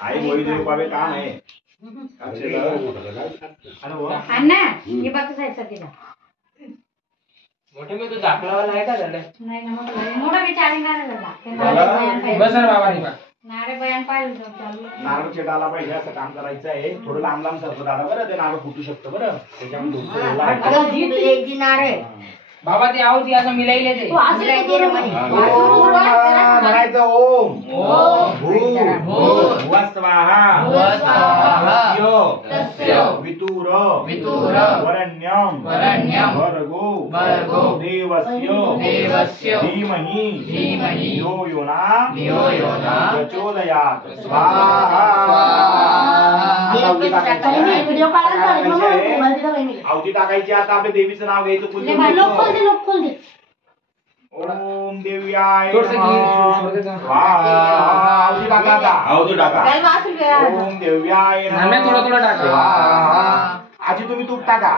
आई वही देव पावे काम है अन्ना ये बात साहेब तिला मोठे में तो दाखलावाला आहे का झालं नाही ना मोठा विचारिंग झाला बस रे बाबा रे नारे बयान पाहिजे चालू नारळ चिटाला पाहिजे असं काम करायचं आहे थोडं लांब लांब सरकत दादा बरं ते नारळ फुटू शकतं बरं त्याच्यामुळे नारे बाबा ते आवती असं मिलाइले ते म्हणायचं ओम भूः स्वाहा वितुर वरण्यं भर्गो देवस्य धीमहि यो योना प्रचोदयात् स्वाहा आवती टाकायची आता आपल्या देवीचं नाव घ्यायचं ओम देव्याय आवती टाका ओम देव्याय थोडं थोडं टाका आजी तुम्ही तूप टाका